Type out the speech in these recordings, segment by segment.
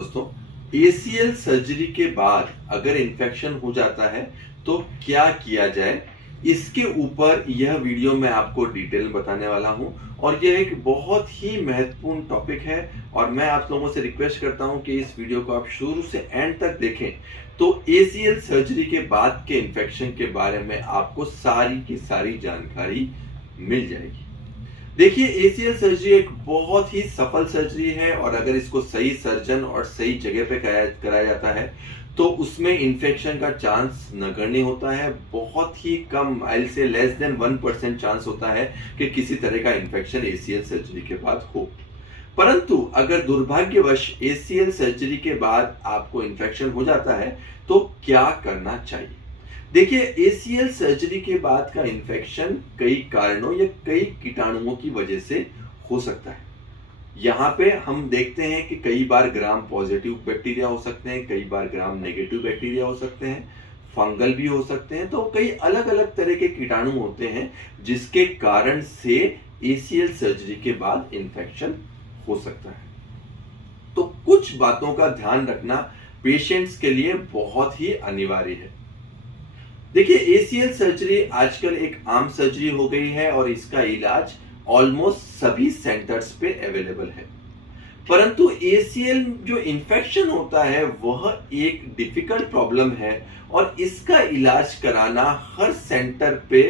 दोस्तों, ACL surgery के बाद अगर इन्फेक्शन हो जाता है तो क्या किया जाए, इसके ऊपर यह वीडियो मैं आपको डिटेल में बताने वाला हूं। और यह एक बहुत ही महत्वपूर्ण टॉपिक है और मैं आप लोगों से रिक्वेस्ट करता हूं कि इस वीडियो को आप शुरू से एंड तक देखें। तो एसीएल सर्जरी के बाद के इन्फेक्शन के बारे में आपको सारी की सारी जानकारी मिल जाएगी। देखिए, एसीएल सर्जरी एक बहुत ही सफल सर्जरी है और अगर इसको सही सर्जन और सही जगह पे कराया जाता है तो उसमें इन्फेक्शन का चांस नगण्य होता है। बहुत ही कम, आई से लेस देन 1% चांस होता है कि किसी तरह का इन्फेक्शन एसीएल सर्जरी के बाद हो। परंतु अगर दुर्भाग्यवश एसीएल सर्जरी के बाद आपको इन्फेक्शन हो जाता है तो क्या करना चाहिए। देखिए, एसीएल सर्जरी के बाद का इन्फेक्शन कई कारणों या कई कीटाणुओं की वजह से हो सकता है। यहाँ पे हम देखते हैं कि कई बार ग्राम पॉजिटिव बैक्टीरिया हो सकते हैं, कई बार ग्राम नेगेटिव बैक्टीरिया हो सकते हैं, फंगल भी हो सकते हैं। तो कई अलग अलग तरह के कीटाणु होते हैं जिसके कारण से एसीएल सर्जरी के बाद इन्फेक्शन हो सकता है। तो कुछ बातों का ध्यान रखना पेशेंट्स के लिए बहुत ही अनिवार्य है। देखिए, एसीएल सर्जरी आजकल एक आम सर्जरी हो गई है और इसका इलाज ऑलमोस्ट सभी सेंटर्स पे अवेलेबल है। परंतु एसीएल जो इन्फेक्शन होता है वह एक डिफिकल्ट प्रॉब्लम है और इसका इलाज कराना हर सेंटर पे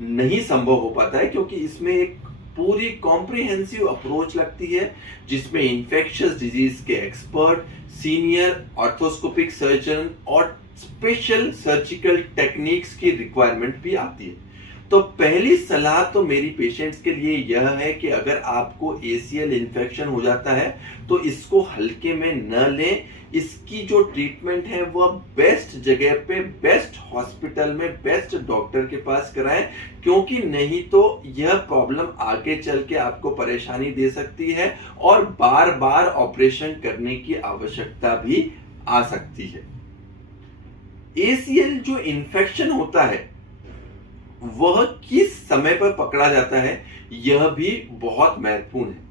नहीं संभव हो पाता है, क्योंकि इसमें एक पूरी कॉम्प्रिहेंसिव अप्रोच लगती है जिसमें इन्फेक्शियस डिजीज के एक्सपर्ट, सीनियर ऑर्थोस्कोपिक सर्जन और स्पेशल सर्जिकल टेक्निक्स की रिक्वायरमेंट भी आती है। तो पहली सलाह तो मेरी पेशेंट्स के लिए यह है कि अगर आपको एसीएल इन्फेक्शन हो जाता है तो इसको हल्के में न लें। इसकी जो ट्रीटमेंट है वह बेस्ट जगह पे, बेस्ट हॉस्पिटल में, बेस्ट डॉक्टर के पास कराएं, क्योंकि नहीं तो यह प्रॉब्लम आगे चल के आपको परेशानी दे सकती है और बार बार ऑपरेशन करने की आवश्यकता भी आ सकती है। एसीएल जो इन्फेक्शन होता है वह किस समय पर पकड़ा जाता है, यह भी बहुत महत्वपूर्ण है।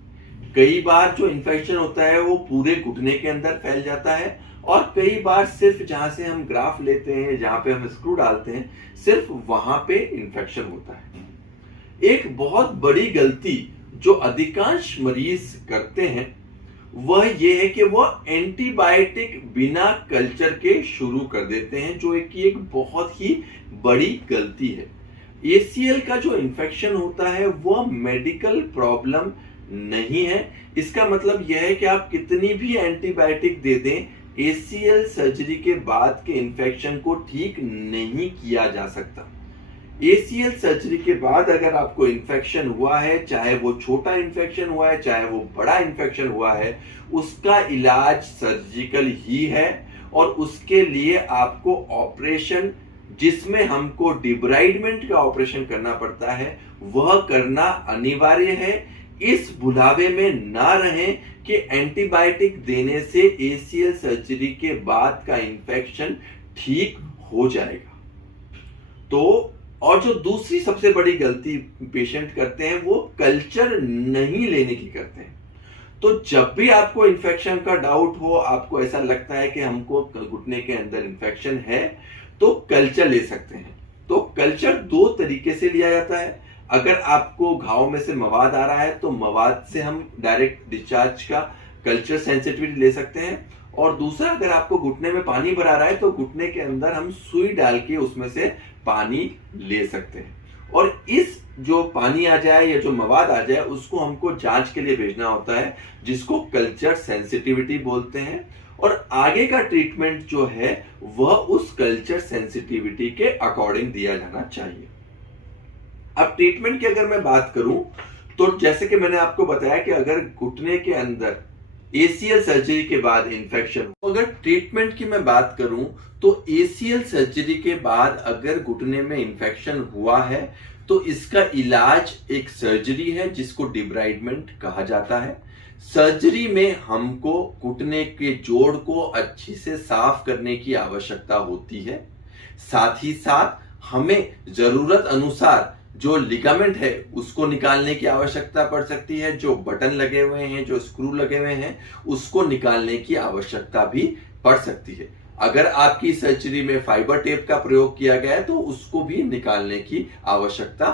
कई बार जो इन्फेक्शन होता है वो पूरे घुटने के अंदर फैल जाता है और कई बार सिर्फ जहां से हम ग्राफ लेते हैं, जहां पे हम स्क्रू डालते हैं, सिर्फ वहां पे इन्फेक्शन होता है। एक बहुत बड़ी गलती जो अधिकांश मरीज करते हैं वह यह है कि वह एंटीबायोटिक बिना कल्चर के शुरू कर देते हैं, जो एक बहुत ही बड़ी गलती है। एसीएल का जो इन्फेक्शन होता है वह मेडिकल प्रॉब्लम नहीं है। इसका मतलब यह है कि आप कितनी भी एंटीबायोटिक दे दें, एसीएल सर्जरी के बाद के इन्फेक्शन को ठीक नहीं किया जा सकता। एसीएल सर्जरी के बाद अगर आपको इन्फेक्शन हुआ है, चाहे वो छोटा इन्फेक्शन हुआ है चाहे वो बड़ा इन्फेक्शन हुआ है, उसका इलाज सर्जिकल ही है और उसके लिए आपको ऑपरेशन, जिसमें हमको डिब्राइडमेंट का ऑपरेशन करना पड़ता है, वह करना अनिवार्य है। इस भुलावे में ना रहें कि एंटीबायोटिक देने से एसीएल सर्जरी के बाद का इन्फेक्शन ठीक हो जाएगा। तो और जो दूसरी सबसे बड़ी गलती पेशेंट करते हैं वो कल्चर नहीं लेने की करते हैं। तो जब भी आपको इन्फेक्शन का डाउट हो, आपको ऐसा लगता है कि हमको घुटने के अंदर इन्फेक्शन है, तो कल्चर ले सकते हैं। तो कल्चर दो तरीके से लिया जाता है। अगर आपको घाव में से मवाद आ रहा है तो मवाद से हम डायरेक्ट डिस्चार्ज का कल्चर सेंसिटिविटी ले सकते हैं, और दूसरा, अगर आपको घुटने में पानी भरा रहा है तो घुटने के अंदर हम सुई डाल के उसमें से पानी ले सकते हैं। और इस जो पानी आ जाए या जो मवाद आ जाए उसको हमको जांच के लिए भेजना होता है, जिसको कल्चर सेंसिटिविटी बोलते हैं। और आगे का ट्रीटमेंट जो है वह उस कल्चर सेंसिटिविटी के अकॉर्डिंग दिया जाना चाहिए। अब ट्रीटमेंट की अगर मैं बात करूं तो जैसे कि मैंने आपको बताया कि अगर घुटने के अंदर एसीएल सर्जरी के बाद इन्फेक्शन, अगर ट्रीटमेंट की मैं बात करूं तो एसीएल सर्जरी के बाद अगर घुटने में इन्फेक्शन हुआ है तो इसका इलाज एक सर्जरी है जिसको डिब्राइडमेंट कहा जाता है। सर्जरी में हमको घुटने के जोड़ को अच्छी से साफ करने की आवश्यकता होती है। साथ ही साथ हमें जरूरत अनुसार जो लिगामेंट है उसको निकालने की आवश्यकता पड़ सकती है, जो बटन लगे हुए हैं, जो स्क्रू लगे हुए हैं, उसको निकालने की आवश्यकता भी पड़ सकती है। अगर आपकी सर्जरी में फाइबर टेप का प्रयोग किया गया है तो उसको भी निकालने की आवश्यकता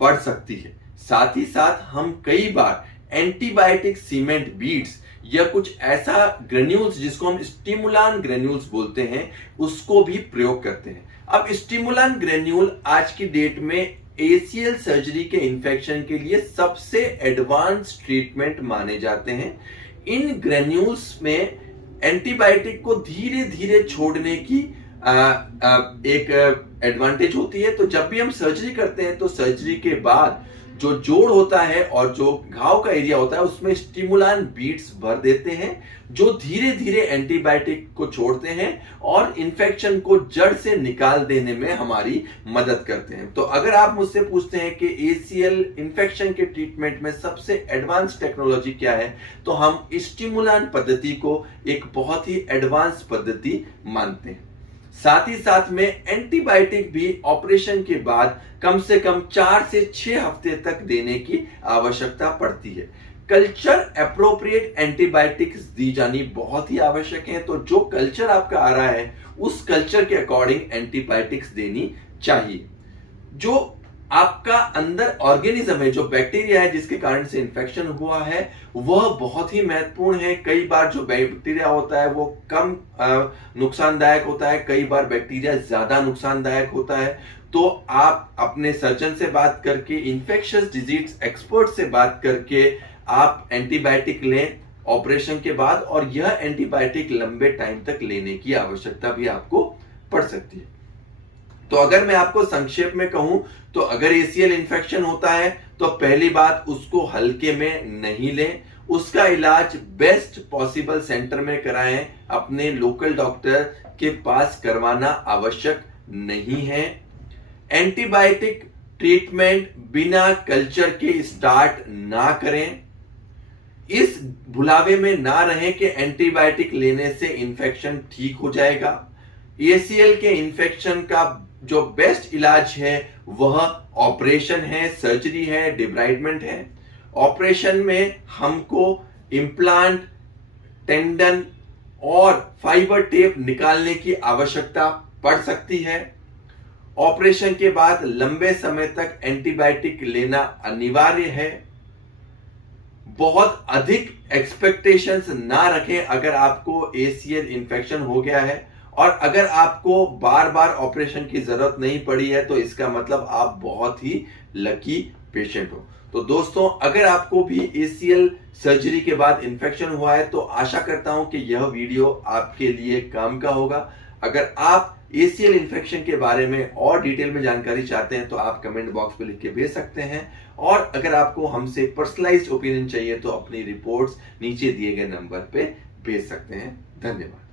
पड़ सकती है। साथ ही साथ हम कई बार एंटीबायोटिक सीमेंट बीड्स या कुछ ऐसा ग्रेन्यूल्स जिसको हम स्टिमुलान ग्रेन्यूल्स बोलते हैं उसको भी प्रयोग करते हैं। अब स्टिमुलान ग्रेन्यूल आज की डेट में एसीएल सर्जरी के इन्फेक्शन के लिए सबसे एडवांस ट्रीटमेंट माने जाते हैं। इन ग्रेन्यूल्स में एंटीबायोटिक को धीरे धीरे छोड़ने की एक एडवांटेज होती है। तो जब भी हम सर्जरी करते हैं तो सर्जरी के बाद जो जोड़ होता है और जो घाव का एरिया होता है उसमें स्टिमुलान बीड्स भर देते हैं जो धीरे धीरे एंटीबायोटिक को छोड़ते हैं और इन्फेक्शन को जड़ से निकाल देने में हमारी मदद करते हैं। तो अगर आप मुझसे पूछते हैं कि एसीएल इन्फेक्शन के ट्रीटमेंट में सबसे एडवांस टेक्नोलॉजी क्या है, तो हम स्टिमुलान पद्धति को एक बहुत ही एडवांस पद्धति मानते हैं। साथ ही साथ में एंटीबायोटिक भी ऑपरेशन के बाद कम से कम 4 से 6 हफ्ते तक देने की आवश्यकता पड़ती है। कल्चर एप्रोप्रिएट एंटीबायोटिक्स दी जानी बहुत ही आवश्यक है। तो जो कल्चर आपका आ रहा है उस कल्चर के अकॉर्डिंग एंटीबायोटिक्स देनी चाहिए। जो आपका अंदर ऑर्गेनिज्म है, जो बैक्टीरिया है जिसके कारण से इंफेक्शन हुआ है, वह बहुत ही महत्वपूर्ण है। कई बार जो बैक्टीरिया होता है वो कम नुकसानदायक होता है, कई बार बैक्टीरिया ज्यादा नुकसानदायक होता है। तो आप अपने सर्जन से बात करके, इंफेक्शियस डिजीज एक्सपर्ट से बात करके आप एंटीबायोटिक लें ऑपरेशन के बाद, और यह एंटीबायोटिक लंबे टाइम तक लेने की आवश्यकता भी आपको पड़ सकती है। तो अगर मैं आपको संक्षेप में कहूं तो अगर एसीएल इन्फेक्शन होता है तो पहली बात उसको हल्के में नहीं लें, उसका इलाज बेस्ट पॉसिबल सेंटर में कराएं, अपने लोकल डॉक्टर के पास करवाना आवश्यक नहीं है। एंटीबायोटिक ट्रीटमेंट बिना कल्चर के स्टार्ट ना करें। इस भुलावे में ना रहें कि एंटीबायोटिक लेने से इंफेक्शन ठीक हो जाएगा। एसीएल के इंफेक्शन का जो बेस्ट इलाज है वह ऑपरेशन है, सर्जरी है, डिब्राइडमेंट है। ऑपरेशन में हमको इम्प्लांट, टेंडन और फाइबर टेप निकालने की आवश्यकता पड़ सकती है। ऑपरेशन के बाद लंबे समय तक एंटीबायोटिक लेना अनिवार्य है। बहुत अधिक एक्सपेक्टेशंस ना रखें अगर आपको एसीएल इन्फेक्शन हो गया है, और अगर आपको बार बार ऑपरेशन की जरूरत नहीं पड़ी है तो इसका मतलब आप बहुत ही लकी पेशेंट हो। तो दोस्तों, अगर आपको भी एसीएल सर्जरी के बाद इन्फेक्शन हुआ है तो आशा करता हूं कि यह वीडियो आपके लिए काम का होगा। अगर आप एसीएल इन्फेक्शन के बारे में और डिटेल में जानकारी चाहते हैं तो आप कमेंट बॉक्स में लिख के भेज सकते हैं, और अगर आपको हमसे पर्सनलाइज्ड ओपिनियन चाहिए तो अपनी रिपोर्ट्स नीचे दिए गए नंबर पे भेज सकते हैं। धन्यवाद।